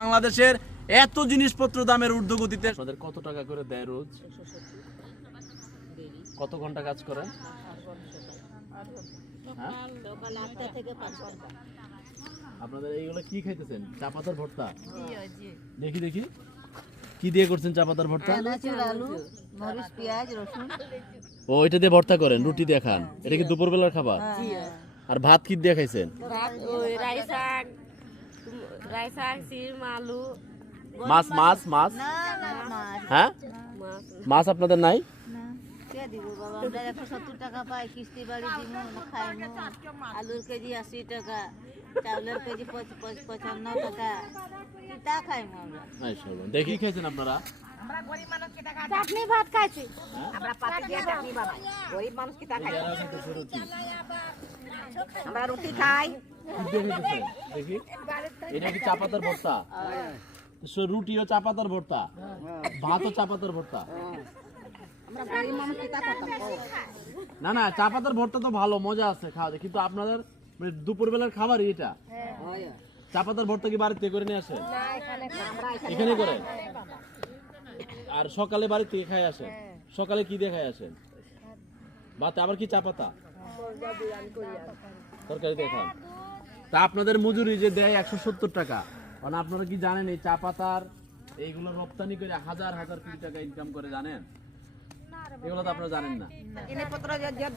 বাংলাদেশের এত জিনিসপত্র দামের ঊর্ধ্বগতিতে আপনাদের কত টাকা করে দেয় রোজ? কত ঘণ্টা কাজ করেন হ্যাঁ? আপনাদের এইগুলো কি খাইতেছেন? চা পাতার ভর্তা? দেখি দেখি। কি দিয়ে করছেন চা পাতার ভর্তা? চানাচুর আলু মরিচ পেঁয়াজ রসুন ও এটা দিয়ে ভর্তা করেন রুটি দিয়ে খান। এটা কি দুপুরবেলার খাবার? আর ভাত কি দিয়ে খাইছেন? ভাত ওই রাই শাক রাই শাক সিম আলু মাছ মাছ মাছ না না মাছ হ্যাঁ মাছ মাছ আপনাদের নাই না কে দিব বাবা আমরা একশো সত্তর টাকা পাই কিস্তি বাড়ি দিব খাইমু আলুর কেজি আশি টাকা চাউলের কেজি পঁচ- পঁচ- পঁচান্ন টাকা তা খাইমু আমরা আচ্ছা, দেখি খাইছেন আপনারা চাটনি ভাত খাইছি। আমরা পাতি দিয়ে চাটনি গরিব মানুষ কি রুটি। আমরা রুটি খাই। কি? দেখি। এটা কি চা পাতার ভর্তা? সো রুটিও চা পাতার ভর্তা ভাতও চা পাতার ভর্তা গরিব মানুষ কি? না না চা পাতার ভর্তা তো ভালো মজা আছে খাওয়া কিন্তু আপনাদের মানে দুপুরবেলার খাবারই এটা। চা পাতার ভর্তা কি বাড়িতে করে নিয়ে আসে? এখানে করেন আর সকালে বাড়ি থেকে খাই আসেন। সকালে কি দিয়ে খাই আসেন? ভাতে আবার কি চা পাতা? তরকারি দিয়ে খান। তা আপনাদের মজুরি যে দেয় একশো সত্তর টাকা। কারণ আপনারা কি জানেন এই চা পাতার এইগুলো রপ্তানি করে হাজার হাজার কোটি টাকা ইনকাম করে জানেন? এগুলো তো আপনারা জানেন না।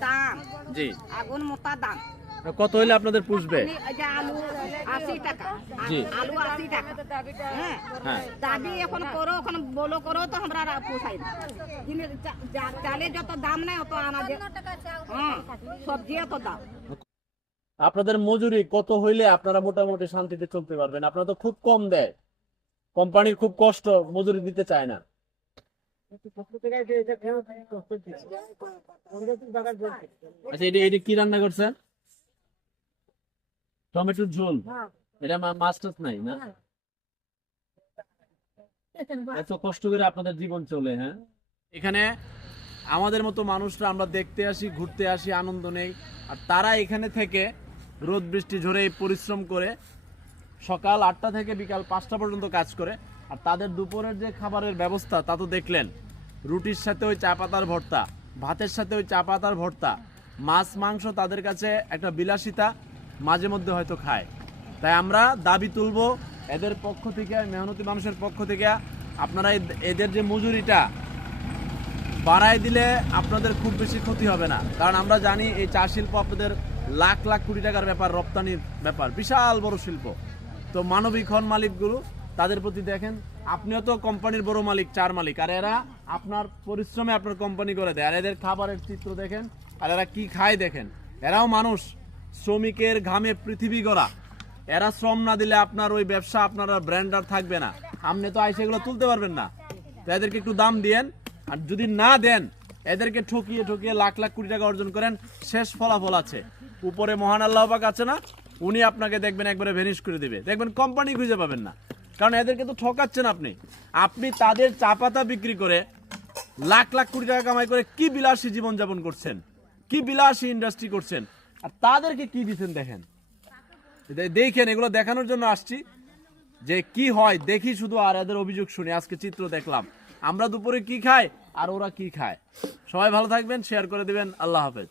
দাম। জি। আগুন মোটা দাম। কত হলে আপনাদের পুষবে? জি। হ্যাঁ। হ্যাঁ। দাবি এখন করো এখন বলো করো তো আমরা পোষাই না। চালে যত দাম নেই অত আনাজে হ্যাঁ সবজি এত দাম। আপনাদের মজুরি কত হইলে আপনারা মোটামুটি শান্তিতে চলতে পারবেন? আপনারা তো খুব কম দেয়। কোম্পানির খুব কষ্ট মজুরি দিতে চায় না। আচ্ছা এটা এটা কি রান্না করছেন? টমেটোর ঝোল? এটা মা- মাছ টাছ নাই না? এত কষ্ট করে আপনাদের জীবন চলে হ্যাঁ? এখানে আমাদের মতো মানুষরা আমরা দেখতে আসি ঘুরতে আসি আনন্দ নেই। আর তারা এখানে থেকে রোদ বৃষ্টি ঝরে এই পরিশ্রম করে সকাল আটটা থেকে বিকাল পাঁচটা পর্যন্ত কাজ করে। আর তাদের দুপুরের যে খাবারের ব্যবস্থা তা তো দেখলেন। রুটির সাথে ওই চা পাতার ভর্তা ভাতের সাথে ওই চা পাতার ভর্তা মাছ মাংস তাদের কাছে একটা বিলাসিতা। মাঝে মধ্যে হয়তো খায়। তাই আমরা দাবি তুলব এদের পক্ষ থেকে, মেহনতি মানুষের পক্ষ থেকে, আপনারা এদের যে মজুরিটা বাড়ায় দিলে আপনাদের খুব বেশি ক্ষতি হবে না। কারণ আমরা জানি এই চা শিল্প আপনাদের লাখ লাখ কোটি টাকার ব্যাপার, রপ্তানির ব্যাপার, বিশাল বড় শিল্প। তো মানবিক হন মালিকগুলো, তাদের প্রতি দেখেন, আপনিও তো কোম্পানির বড় মালিক, চার মালিক, আর এরা আপনার পরিশ্রমে আপনার কোম্পানি করে দেয়। আর এদের খাবারের চিত্র দেখেন, আর এরা কি খায় দেখেন। এরাও মানুষ। শ্রমিকের ঘামে পৃথিবী গড়া। এরা শ্রম না দিলে আপনার ওই ব্যবসা আপনার ব্র্যান্ড আর থাকবে না। আপনি তো আইসে এগুলো তুলতে পারবেন না। তো এদেরকে একটু দাম দিয়েন। আর যদি না দেন, এদেরকে ঠকিয়ে ঠকিয়ে লাখ লাখ কোটি টাকা অর্জন করেন, শেষ ফলাফল আছে। উপরে মহান আল্লাহ পাক আছে না? উনি আপনাকে দেখবেন একবারে ভেনিশ করে দিবে। দেখবেন কোম্পানি খুঁজে পাবেন না। কারণ এদেরকে তো ঠকাচ্ছেন আপনি। আপনি তাদের চা পাতা বিক্রি করে লাখ লাখ কোটি টাকা কামাই করে কি বিলাসী জীবনযাপন করছেন? কি বিলাসী ইন্ডাস্ট্রি করছেন? আর তাদেরকে কি দিচ্ছেন দেখেন? দেখেন, এগুলো দেখানোর জন্য আসছি। যে কি হয়, দেখি শুধু আর এদের অভিযোগ শুনি। আজকে চিত্র দেখলাম। আমরা দুপুরে কি খাই আর ওরা কি খায়? সবাই ভালো থাকবেন, শেয়ার করে দিবেন। আল্লাহ হাফেজ।